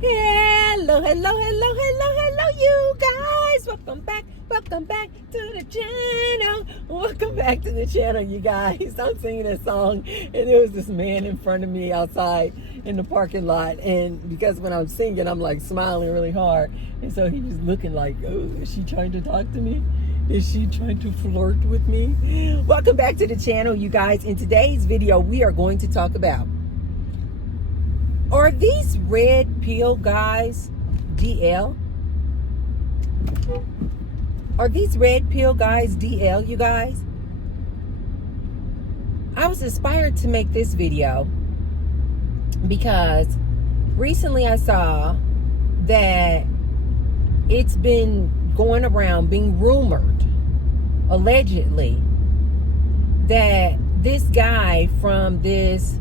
Hello, you guys. Welcome back to the channel. Welcome back to the channel, you guys. I'm singing that song, and there was this man in front of me outside in the parking lot, and because when I'm singing, I'm like smiling really hard, and so he was looking like, oh, is she trying to talk to me? Is she trying to flirt with me? Welcome back to the channel, you guys. In today's video, we are going to talk about, are these red pill guys DL? Are these red pill guys DL, you guys? I was inspired to make this video because recently I saw that it's been going around, being rumored, allegedly, that this guy from this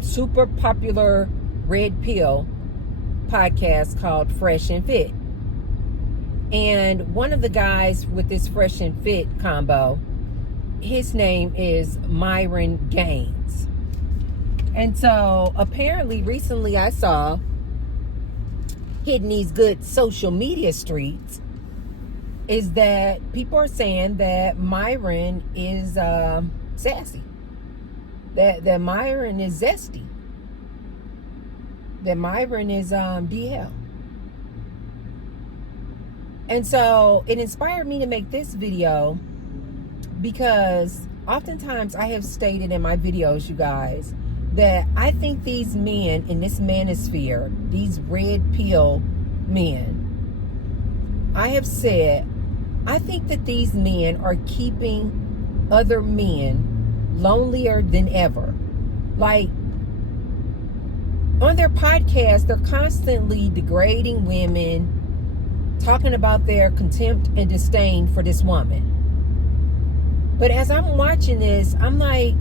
super popular red pill podcast called Fresh and Fit, and one of the guys with this Fresh and Fit combo, his name is Myron Gaines. And so apparently recently I saw, hitting these good social media streets, is that people are saying that Myron is sassy, that Myron is zesty, that Myron is DL. And so it inspired me to make this video because oftentimes I have stated in my videos, you guys, that I think these men in this manosphere, these red pill men, I have said, I think that these men are keeping other men lonelier than ever. Like, on their podcast, they're constantly degrading women, talking about their contempt and disdain for this woman. But as I'm watching this, I'm like,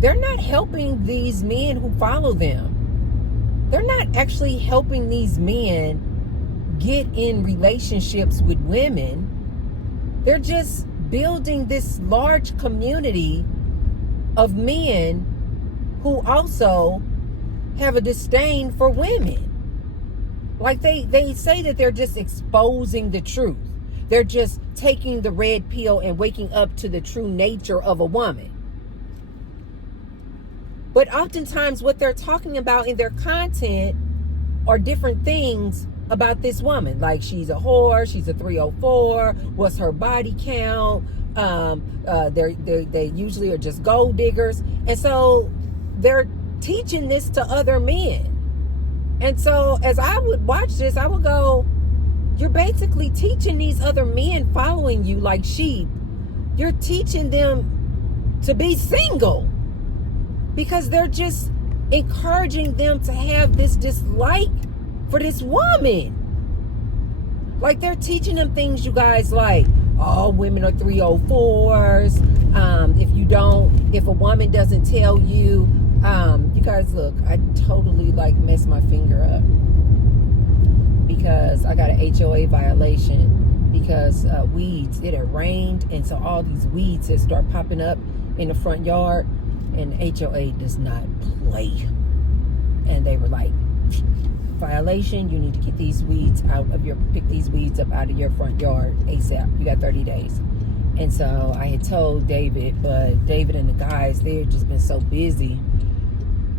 they're not helping these men who follow them. They're not actually helping these men get in relationships with women. They're just building this large community of men who also have a disdain for women. Like they say that they're just exposing the truth. They're just taking the red pill and waking up to the true nature of a woman. But oftentimes what they're talking about in their content are different things about this woman. Like, she's a whore, she's a 304, what's her body count? They usually are just gold diggers. And so they're teaching this to other men. And so as I would watch this, I would go, you're basically teaching these other men following you like sheep. You're teaching them to be single because they're just encouraging them to have this dislike for this woman. Like, they're teaching them things, you guys, like, all women are 304s. If a woman doesn't tell you, you guys, look, I totally like messed my finger up because I got an HOA violation because weeds. It had rained, and so all these weeds had started popping up in the front yard, and HOA does not play. And they were like, violation, you need to get these weeds pick these weeds up out of your front yard ASAP. You got 30 days. And so I had told David, but David and the guys, they've just been so busy.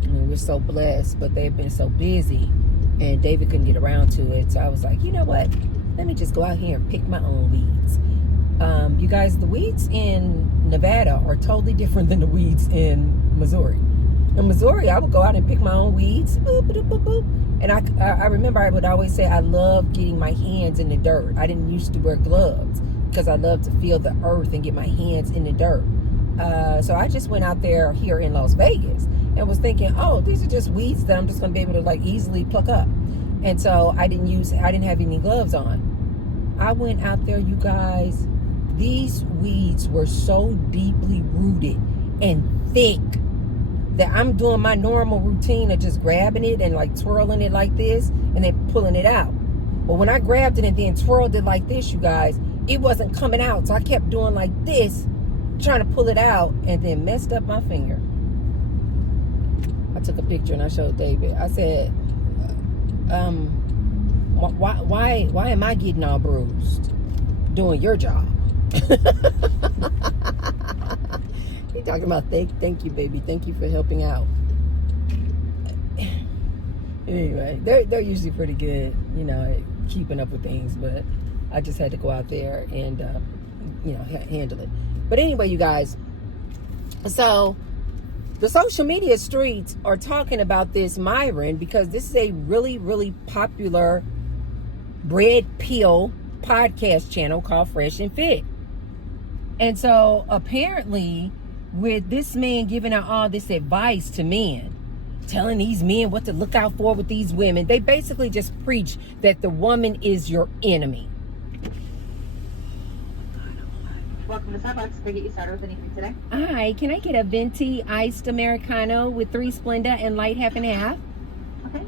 I mean, we're so blessed, but they've been so busy, and David couldn't get around to it. So I was like, you know what? Let me just go out here and pick my own weeds. You guys, the weeds in Nevada are totally different than the weeds in Missouri. In Missouri, I would go out and pick my own weeds. Boop, boop, boop, boop. And I remember I would always say I love getting my hands in the dirt. I didn't used to wear gloves because I love to feel the earth and get my hands in the dirt. So I just went out there here in Las Vegas and was thinking, oh, these are just weeds that I'm just going to be able to like easily pluck up. And so I didn't have any gloves on. I went out there, you guys. These weeds were so deeply rooted and thick that I'm doing my normal routine of just grabbing it and like twirling it like this and then pulling it out. But when I grabbed it and then twirled it like this, you guys, it wasn't coming out. So I kept doing like this, trying to pull it out, and then messed up my finger. I took a picture and I showed David. I said, why am I getting all bruised doing your job? He talking about thank you, baby. Thank you for helping out. Anyway, they're usually pretty good, you know, at keeping up with things, but I just had to go out there and you know, handle it. But anyway, you guys, so the social media streets are talking about this Myron because this is a really, really popular red pill podcast channel called Fresh and Fit. And so apparently with this man giving out all this advice to men, telling these men what to look out for with these women, they basically just preach that the woman is your enemy. Welcome to Starbucks. Can I get you started with anything today? Hi, can I get a venti iced Americano with 3 Splenda and light half and half? Okay.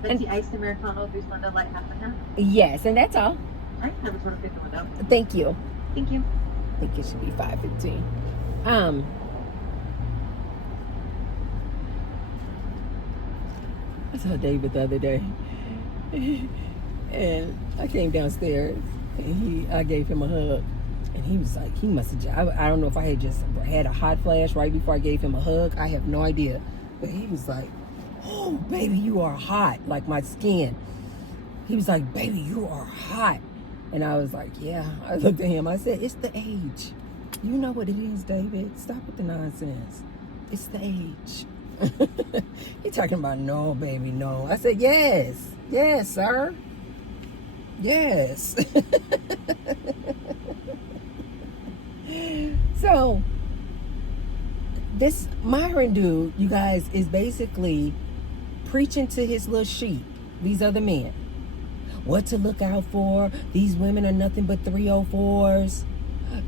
Venti iced Americano, 3 Splenda, light half and half? Yes, and that's all. All right, have a sort of 50 window. Thank you. Thank you. I think it should be 5:15. I saw David the other day, and I came downstairs, and I gave him a hug, and he was like, he must have, I don't know if I had just had a hot flash right before I gave him a hug, I have no idea, but he was like, oh, baby, you are hot, like my skin. He was like, baby, you are hot. And I was like, yeah. I looked at him, I said, it's the age. You know what it is, David. Stop with the nonsense. It's the age. He talking about, no, baby, no. I said, yes. Yes, sir. Yes. So, this Myron dude, you guys, is basically preaching to his little sheep, these other men, what to look out for. These women are nothing but 304s.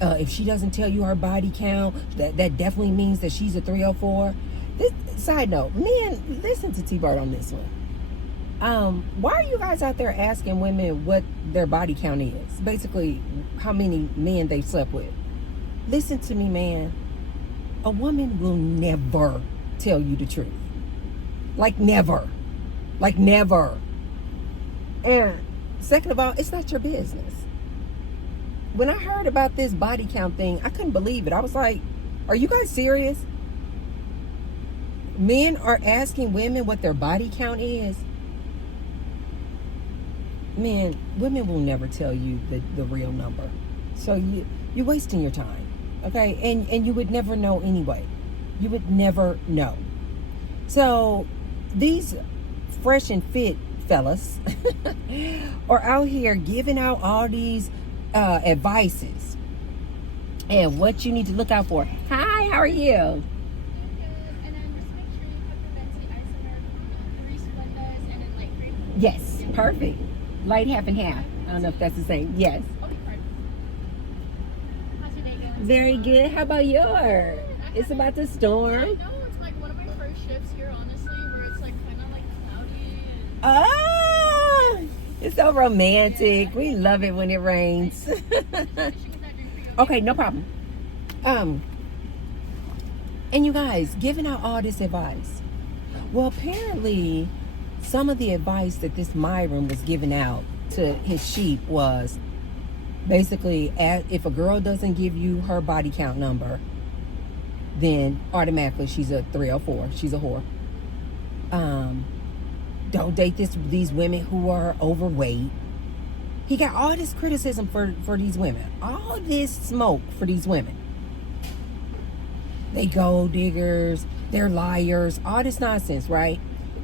If she doesn't tell you her body count, that definitely means that she's a 304. This side note, men, listen to T-Bart on this one. Why are you guys out there asking women what their body count is? Basically, how many men they slept with. Listen to me, man. A woman will never tell you the truth. Like never. Like never. And second of all, it's not your business. When I heard about this body count thing, I couldn't believe it. I was like, are you guys serious? Men are asking women what their body count is. Man, women will never tell you the real number. So you're wasting your time, okay? And you would never know anyway. You would never know. So these fresh and fit fellas are out here giving out all these advices and what you need to look out for. Hi, how are you? Yes, perfect. Light half and half. I don't know if that's the same. Yes. Okay, perfect. How's your day going? Very good. How about yours? It's about to storm. I know, it's like one of my first shifts here, honestly, where it's like kind of like cloudy and... Ah, it's so romantic. Yeah. We love it when it rains. I should get that drink for you. Okay, no problem. And you guys, giving out all this advice. Well, apparently, some of the advice that this Myron was giving out to his sheep was basically, if a girl doesn't give you her body count number, then automatically she's a 304. She's a whore. Don't date these women who are overweight. He got all this criticism for these women. All this smoke for these women. They gold diggers. They're liars. All this nonsense, right?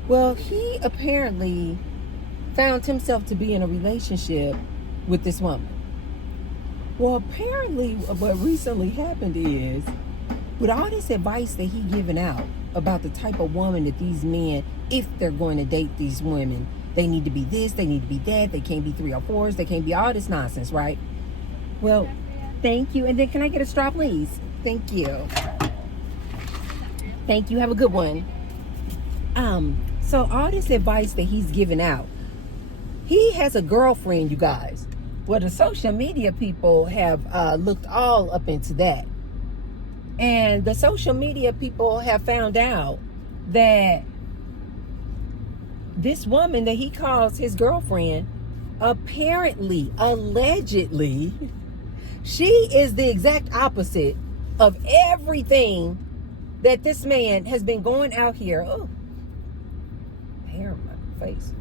Well, he apparently found himself to be in a relationship with this woman. Well, apparently what recently happened is, with all this advice that he giving out about the type of woman that these men, if they're going to date these women, they need to be this, they need to be that, they can't be 304s, they can't be all this nonsense, right? Well, thank you. And then can I get a straw, please? Thank you. Thank you. Have a good one. So all this advice that he's giving out, he has a girlfriend, you guys. Well, the social media people have looked all up into that. And the social media people have found out that this woman that he calls his girlfriend, apparently, allegedly, she is the exact opposite of everything that this man has been going out here. Oh, hair on my face.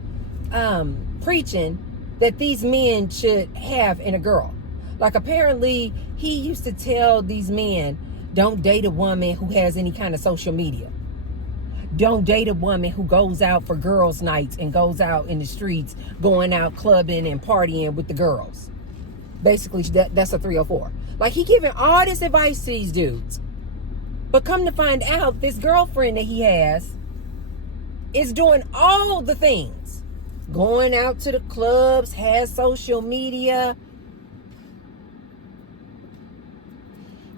Preaching that these men should have in a girl. Like, apparently he used to tell these men, don't date a woman who has any kind of social media. Don't date a woman who goes out for girls' nights and goes out in the streets, going out clubbing and partying with the girls. Basically, that's a 304. Like, he giving all this advice to these dudes. But come to find out, this girlfriend that he has is doing all the things. Going out to the clubs, has social media.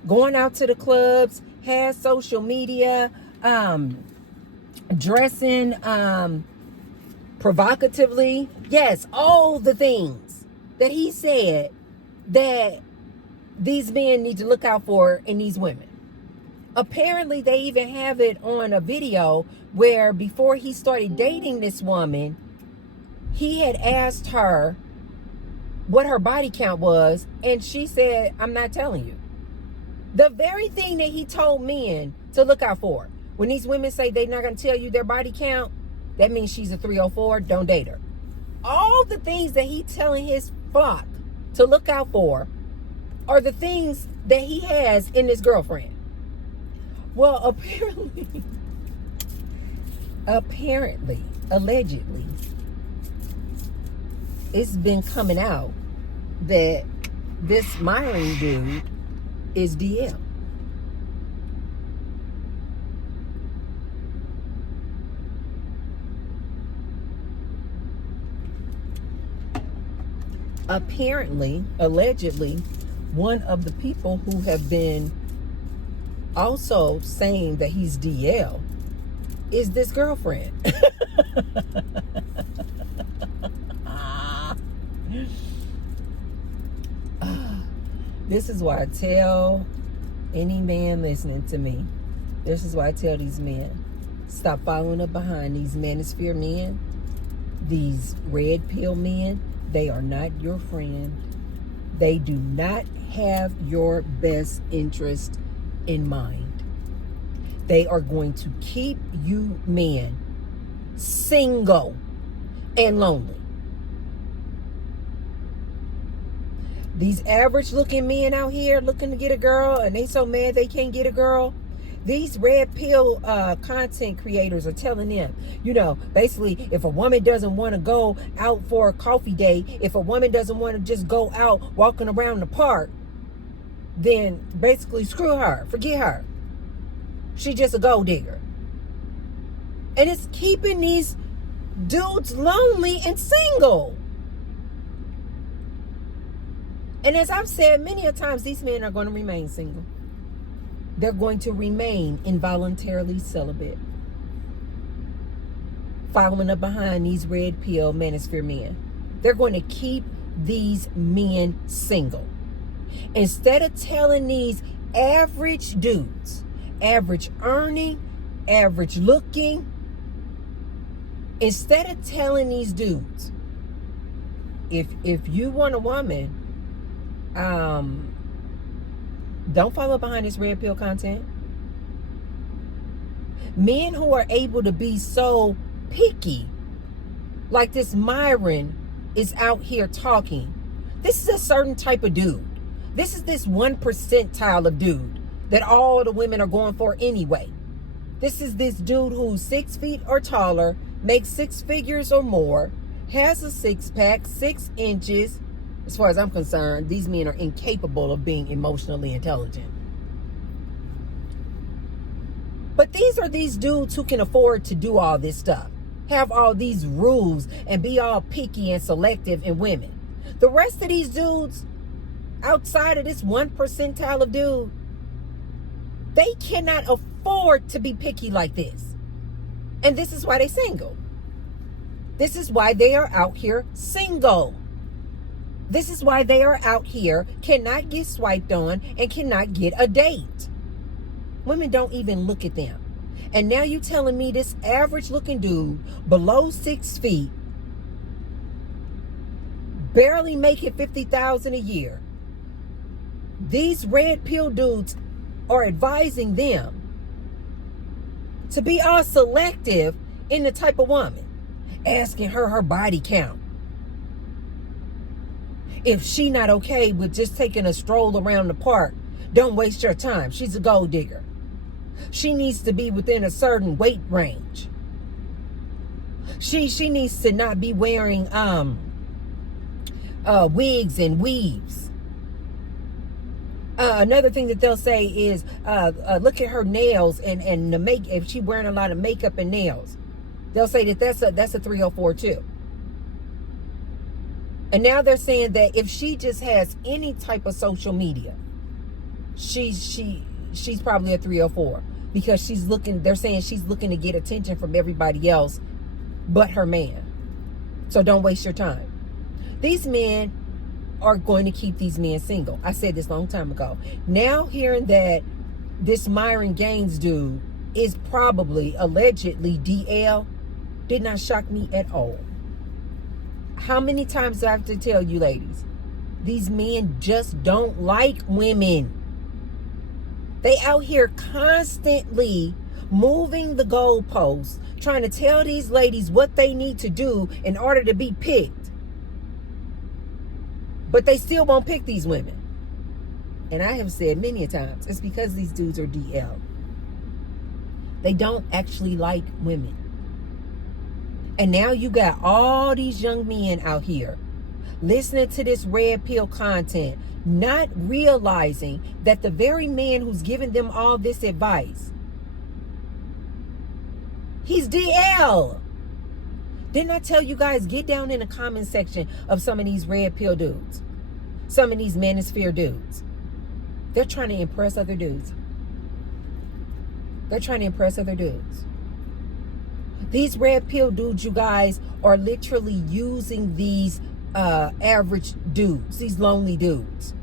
Going out to the clubs, has social media, dressing provocatively. Yes, all the things that he said that these men need to look out for in these women. Apparently, they even have it on a video where before he started dating this woman, he had asked her what her body count was, and she said, I'm not telling you. The very thing that he told men to look out for. When these women say they're not going to tell you their body count, that means she's a 304, don't date her. All the things that he's telling his flock to look out for are the things that he has in his girlfriend. Well, apparently, allegedly, it's been coming out that this Myron dude is DL. Apparently, allegedly, one of the people who have been also saying that he's DL is this girlfriend. This is why I tell any man listening to me, this is why I tell these men, stop following up behind these manosphere men, these red pill men. They are not your friend. They do not have your best interest in mind. They are going to keep you men single and lonely. These average looking men out here looking to get a girl, and they so mad they can't get a girl. These red pill content creators are telling them, you know, basically, if a woman doesn't want to go out for a coffee date, if a woman doesn't want to just go out walking around the park, then basically screw her, forget her. She just a gold digger. And it's keeping these dudes lonely and single. And as I've said many a times, these men are going to remain single. They're going to remain involuntarily celibate, following up behind these red pill manosphere men. They're going to keep these men single. Instead of telling these average dudes, average earning, average looking, instead of telling these dudes, if you want a woman, don't follow behind this red pill content. Men who are able to be so picky, like this Myron is out here talking. This is a certain type of dude. This is this 1 percentile of dude that all the women are going for anyway. This is this dude who's 6 feet or taller, makes 6 figures or more, has a 6-pack, 6 inches. As far as I'm concerned, these men are incapable of being emotionally intelligent. But these are these dudes who can afford to do all this stuff, have all these rules, and be all picky and selective in women. The rest of these dudes, outside of this 1 percentile of dude, they cannot afford to be picky like this. And this is why they're single. This is why they are out here single. This is why they are out here, cannot get swiped on, and cannot get a date. Women don't even look at them. And now you telling me this average looking dude below 6 feet, barely making $50,000 a year, these red pill dudes are advising them to be all selective in the type of woman, asking her body count. If she not okay with just taking a stroll around the park, don't waste your time. She's a gold digger. She needs to be within a certain weight range. She needs to not be wearing wigs and weaves. Another thing that they'll say is, look at her nails and the make. If she's wearing a lot of makeup and nails, they'll say that's a 304 too. And now they're saying that if she just has any type of social media, she's probably a 304 because she's looking. They're saying she's looking to get attention from everybody else, but her man. So don't waste your time. These men are going to keep these men single. I said this a long time ago. Now hearing that this Myron Gaines dude is probably allegedly DL did not shock me at all. How many times do I have to tell you, ladies? These men just don't like women. They out here constantly moving the goalposts, trying to tell these ladies what they need to do in order to be picked. But they still won't pick these women. And I have said many a times, it's because these dudes are DL. They don't actually like women. And now you got all these young men out here listening to this red pill content, not realizing that the very man who's giving them all this advice, he's DL. Didn't I tell you guys, get down in the comment section of some of these red pill dudes, some of these manosphere dudes. They're trying to impress other dudes. They're trying to impress other dudes. These red pill dudes, you guys, are literally using these average dudes, these lonely dudes,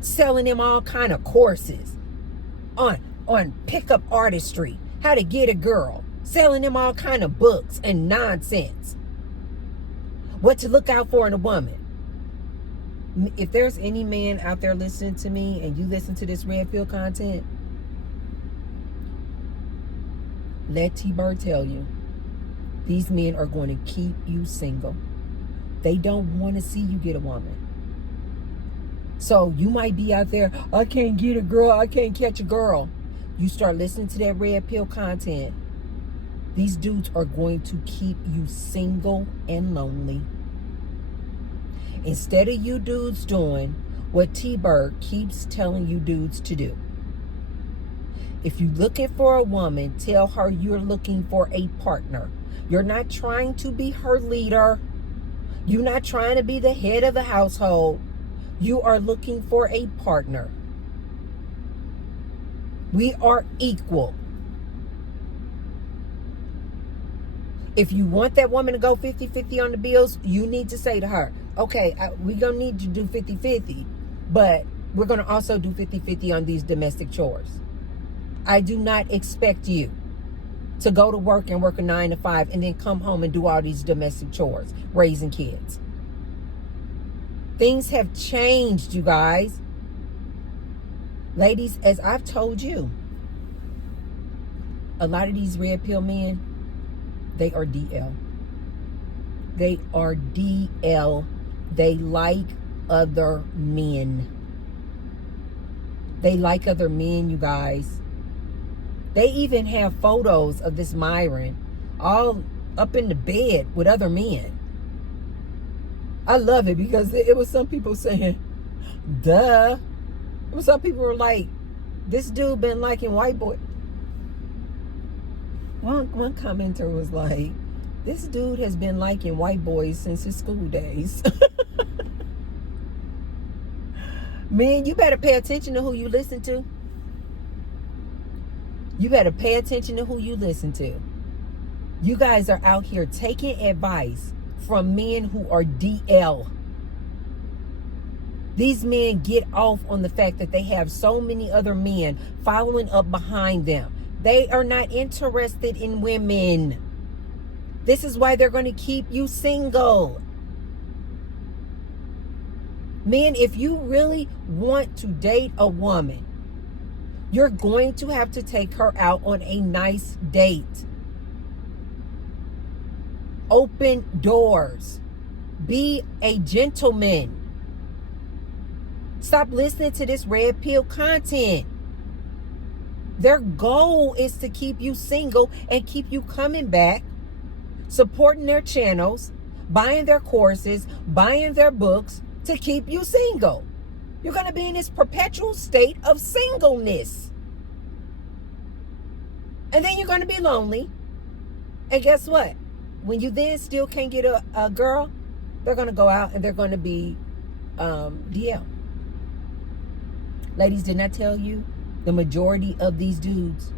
selling them all kind of courses on pickup artistry, how to get a girl, selling them all kind of books and nonsense, what to look out for in a woman. If there's any man out there listening to me and you listen to this red pill content, let T-Bird tell you, these men are going to keep you single. They don't want to see you get a woman. So you might be out there, I can't get a girl, I can't catch a girl. You start listening to that red pill content, these dudes are going to keep you single and lonely. Instead of you dudes doing what T-Bird keeps telling you dudes to do. If you're looking for a woman, tell her you're looking for a partner. You're not trying to be her leader. You're not trying to be the head of the household. You are looking for a partner. We are equal. If you want that woman to go 50-50 on the bills, you need to say to her, okay, we're going to need you to do 50-50, but we're going to also do 50-50 on these domestic chores. I do not expect you to go to work and work a 9 to 5 and then come home and do all these domestic chores, raising kids. Things have changed, you guys. Ladies, as I've told you, a lot of these red pill men, they are DL. They are DL. They like other men. They like other men, you guys. They even have photos of this Myron all up in the bed with other men. I love it because it was some people saying, duh. It was some people were like, this dude been liking white boy. One commenter was like, this dude has been liking white boys since his school days. Man, you better pay attention to who you listen to. You better pay attention to who you listen to. You guys are out here taking advice from men who are DL. These men get off on the fact that they have so many other men following up behind them, They are not interested in women. This is why they're going to keep you single. Men, if you really want to date a woman, you're going to have to take her out on a nice date. Open doors. Be a gentleman. Stop listening to this red pill content. Their goal is to keep you single and keep you coming back, supporting their channels, buying their courses, buying their books to keep you single. You're going to be in this perpetual state of singleness. And then you're going to be lonely. And guess what? When you then still can't get a girl, they're going to go out and they're going to be DL. Ladies, didn't I tell you? The majority of these dudes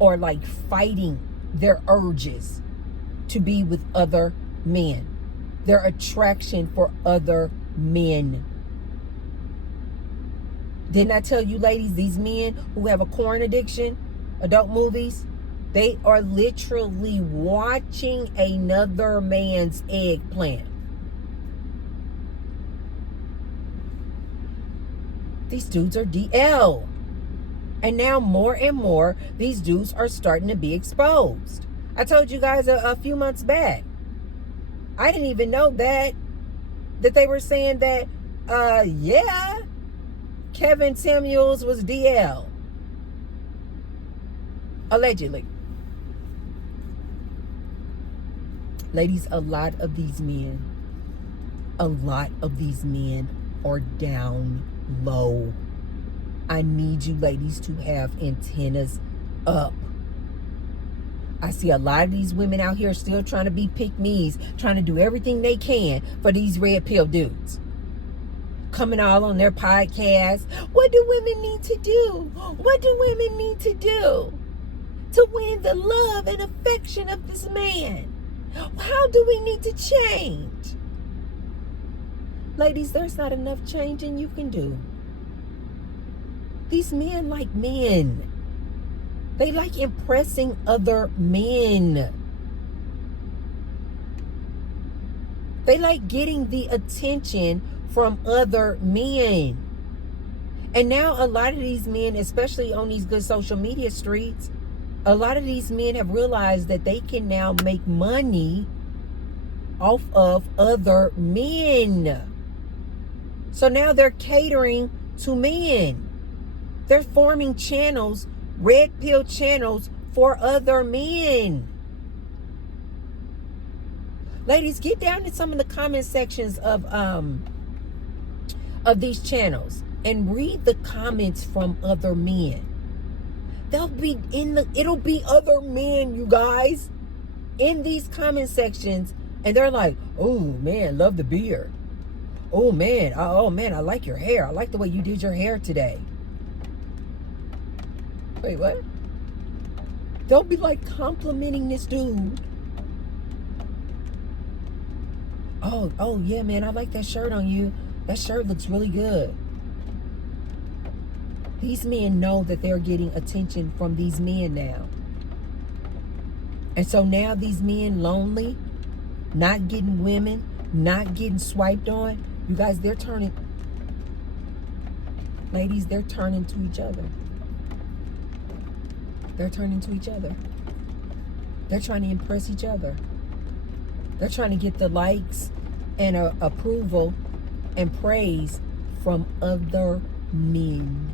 are like fighting their urges to be with other men. Their attraction for other men. Didn't I tell you, ladies, these men who have a porn addiction, adult movies, they are literally watching another man's eggplant. These dudes are DL. And now more and more, these dudes are starting to be exposed. I told you guys a few months back. I didn't even know that they were saying that, yeah, Kevin Samuels was DL. Allegedly. Ladies, a lot of these men are down low. I need you ladies to have antennas up. I see a lot of these women out here still trying to be pick-me's, trying to do everything they can for these red pill dudes. Coming all on their podcast. What do women need to do? What do women need to do to win the love and affection of this man? How do we need to change? Ladies, there's not enough changing you can do. These men like men. They like impressing other men. They like getting the attention from other men. And now a lot of these men, especially on these good social media streets, a lot of these men have realized that they can now make money off of other men. So now they're catering to men. They're forming channels, red pill channels for other men. Ladies, get down to some of the comment sections of these channels and read the comments from other men. It'll be other men, you guys, in these comment sections, and they're like, "Oh man, love the beard. Oh man, I like your hair. I like the way you did your hair today." Wait, what? They'll be like complimenting this dude. Oh yeah, man, I like that shirt on you. That shirt looks really good. These men know that they're getting attention from these men now. And so now these men lonely, not getting women, not getting swiped on. You guys, they're turning. Ladies, they're turning to each other. They're turning to each other. They're trying to impress each other. They're trying to get the likes and approval and praise from other men.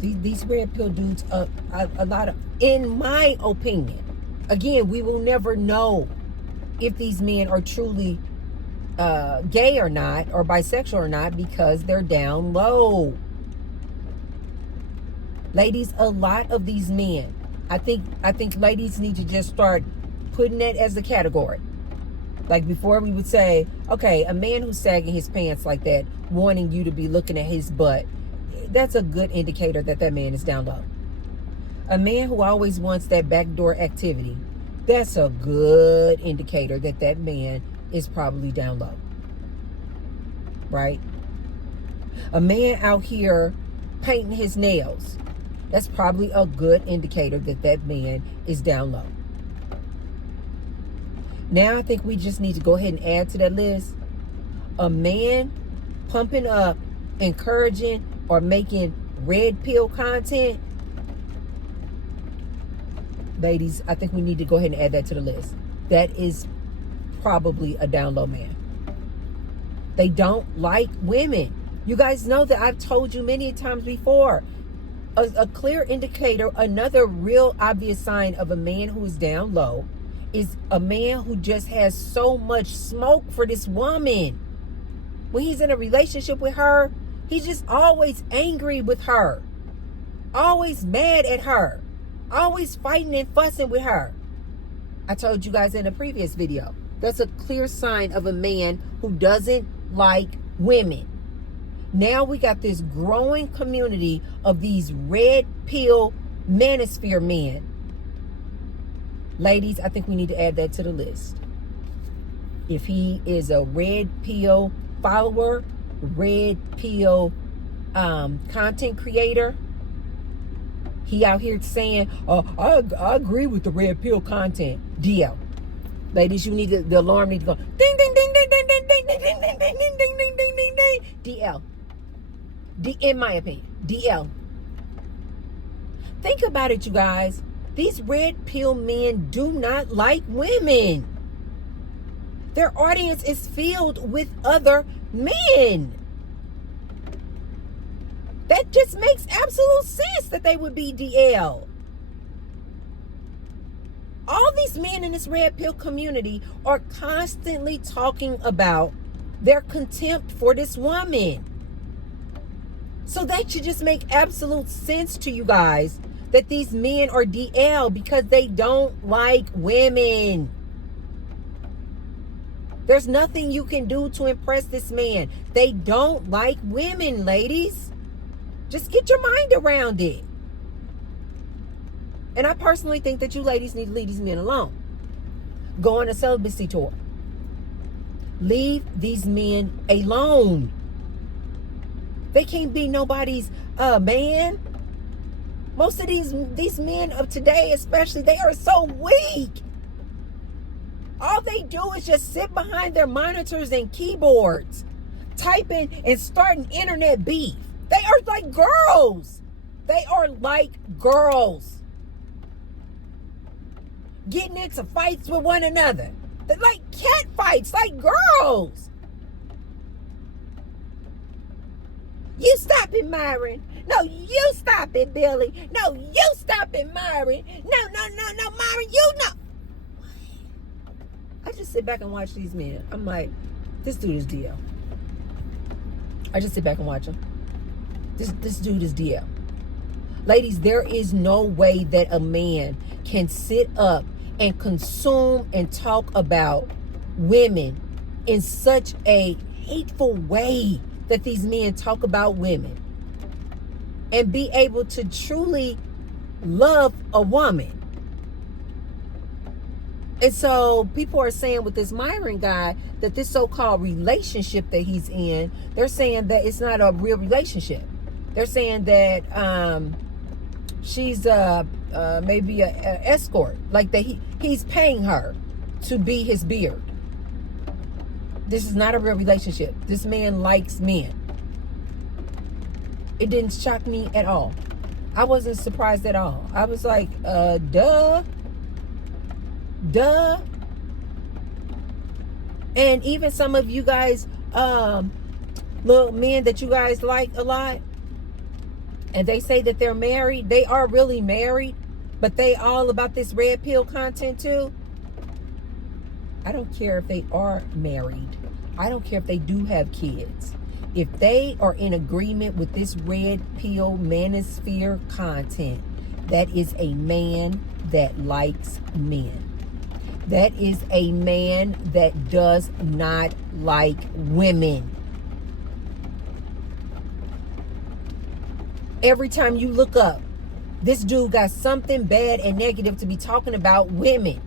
These red pill dudes, a lot of, in my opinion, again, we will never know if these men are truly gay or not, or bisexual or not, because they're down low. Ladies, a lot of these men, I think ladies need to just start putting that as a category. Like before, we would say, okay, a man who's sagging his pants like that, wanting you to be looking at his butt, that's a good indicator that that man is down low. A man who always wants that backdoor activity, that's a good indicator that that man is probably down low. Right? A man out here painting his nails, that's probably a good indicator that that man is down low. Now I think we just need to go ahead and add to that list a man pumping up, encouraging, or making red pill content. Ladies, I think we need to go ahead and add that to the list. That is probably a down low man. They don't like women. You guys know that I've told you many times before. A clear indicator, another real obvious sign of a man who is down low is a man who just has so much smoke for this woman. When he's in a relationship with her, he's just always angry with her. Always mad at her. Always fighting and fussing with her. I told you guys in a previous video, that's a clear sign of a man who doesn't like women. Now we got this growing community of these red pill manosphere men. Ladies, I think we need to add that to the list. If he is a red pill follower, red pill content creator, he out here saying, I agree with the red pill content. DL. Ladies, you need the alarm need to go ding ding ding ding ding ding ding ding ding ding ding ding ding ding ding ding ding. DL. In my opinion, DL. Think about it, you guys. These red pill men do not like women. Their audience is filled with other men. That just makes absolute sense that they would be DL. All these men in this red pill community are constantly talking about their contempt for this woman. So that should just make absolute sense to you guys that these men are DL because they don't like women. There's nothing you can do to impress this man. They don't like women, ladies. Just get your mind around it. And I personally think that you ladies need to leave these men alone. Go on a celibacy tour. Leave these men alone. They can't be nobody's man. Most of these men of today, especially, they are so weak. All they do is just sit behind their monitors and keyboards, typing and starting internet beef. They are like girls. They are like girls. Getting into fights with one another. They're like cat fights, like girls. You stop it, Myron. No, you stop it, Billy. No, you stop it, Myron. No, Myron, you know. I just sit back and watch these men. I'm like, this dude is DL. I just sit back and watch him. This dude is DL. Ladies, there is no way that a man can sit up and consume and talk about women in such a hateful way that these men talk about women and be able to truly love a woman. And so people are saying with this Myron guy that this so-called relationship that he's in, they're saying that it's not a real relationship. They're saying that she's maybe a escort, like that he's paying her to be his beard. This is not a real relationship. This man likes men. It didn't shock me at all. I wasn't surprised at all. I was like, duh. And even some of you guys, little men that you guys like a lot, and they say that they're married, they are really married, but they all about this red pill content too. I don't care if they are married. I don't care if they do have kids. If they are in agreement with this red pill manosphere content, that is a man that likes men. That is a man that does not like women. Every time you look up, this dude got something bad and negative to be talking about women.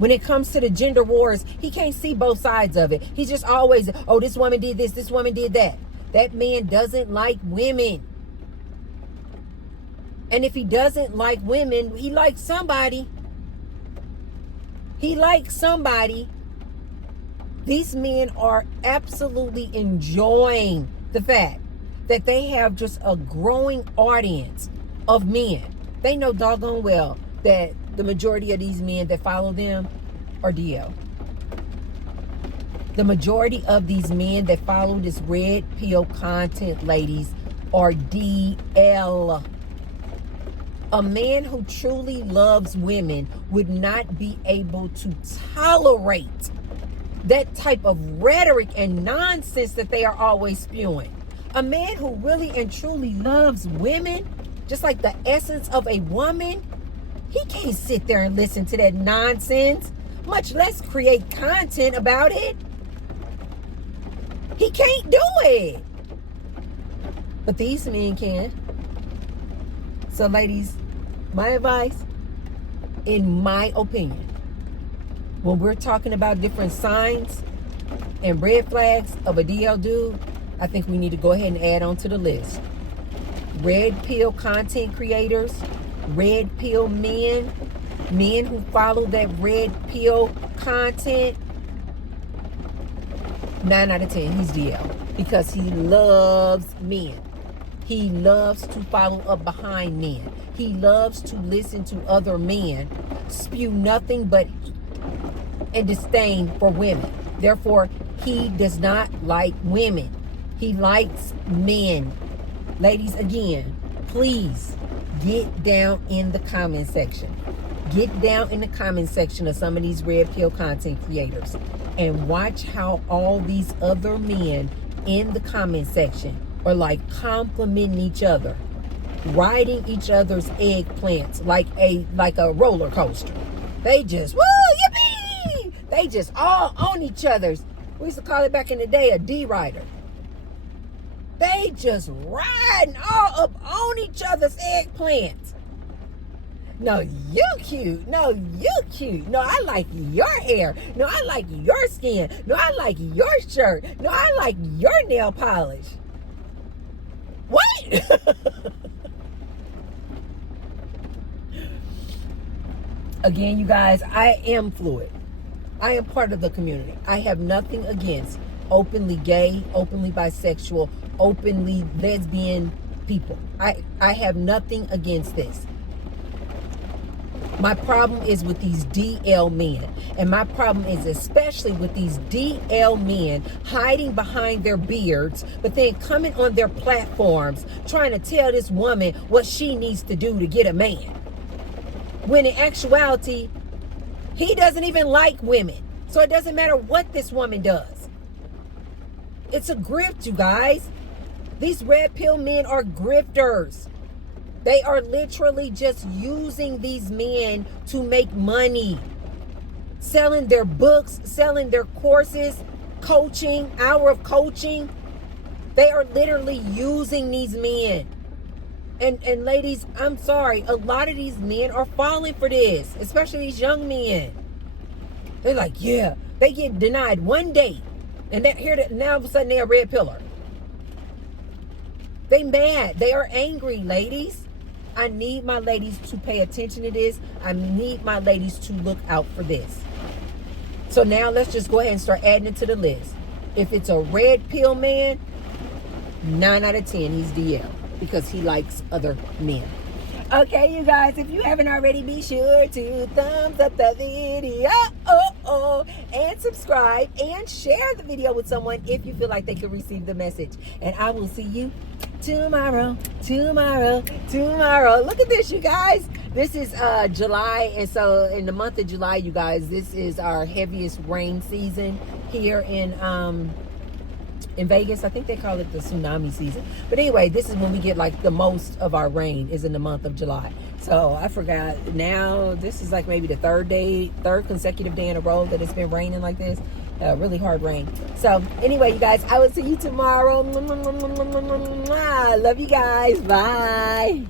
When it comes to the gender wars, he can't see both sides of it. He's just always, oh, this woman did this woman did that. That man doesn't like women. And if he doesn't like women, he likes somebody. He likes somebody. These men are absolutely enjoying the fact that they have just a growing audience of men. They know doggone well that the majority of these men that follow them are DL. The majority of these men that follow this red pill content, ladies, are DL. A man who truly loves women would not be able to tolerate that type of rhetoric and nonsense that they are always spewing. A man who really and truly loves women, just like the essence of a woman, he can't sit there and listen to that nonsense, much less create content about it. He can't do it. But these men can. So ladies, my advice, in my opinion, when we're talking about different signs and red flags of a DL dude, I think we need to go ahead and add on to the list. Red pill content creators, red pill men, men who follow that red pill content. 9 out of 10, he's DL because he loves men. He loves to follow up behind men. He loves to listen to other men spew nothing but hate and disdain for women. Therefore, he does not like women. He likes men. Ladies, again, please get down in the comment section. Get down in the comment section of some of these red pill content creators and watch how all these other men in the comment section are like complimenting each other, riding each other's eggplants like a roller coaster. They just, woo, yippee! They just all on each other's. We used to call it back in the day a D-rider. They just riding all up on each other's eggplants. No, you cute. No, you cute. No, I like your hair. No, I like your skin. No, I like your shirt. No, I like your nail polish. What? Again, you guys, I am fluid. I am part of the community. I have nothing against openly gay, openly bisexual, openly lesbian people. I have nothing against this. My problem is with these DL men. And my problem is especially with these DL men hiding behind their beards, but then coming on their platforms trying to tell this woman what she needs to do to get a man. When in actuality, he doesn't even like women. So it doesn't matter what this woman does. It's a grift, you guys. These red pill men are grifters. They are literally just using these men to make money. Selling their books, selling their courses, coaching, hour of coaching. They are literally using these men. And ladies, I'm sorry, a lot of these men are falling for this, especially these young men. They're like, yeah, they get denied one date, and now all of a sudden they're a red pillar. They mad. They are angry, ladies. I need my ladies to pay attention to this. I need my ladies to look out for this. So now let's just go ahead and start adding it to the list. If it's a red pill man, 9 out of 10, he's DL because he likes other men. Okay, you guys, if you haven't already, be sure to thumbs up the video and subscribe and share the video with someone if you feel like they could receive the message. And I will see you tomorrow. Look at this, you guys. This is July, and so in the month of July, you guys, this is our heaviest rain season here in Vegas. I think they call it the tsunami season. But anyway, this is when we get like the most of our rain is in the month of July. So I forgot, now this is like maybe the third consecutive day in a row that it's been raining like this. Really hard rain. So anyway, you guys, I will see you tomorrow. Love you guys. Bye.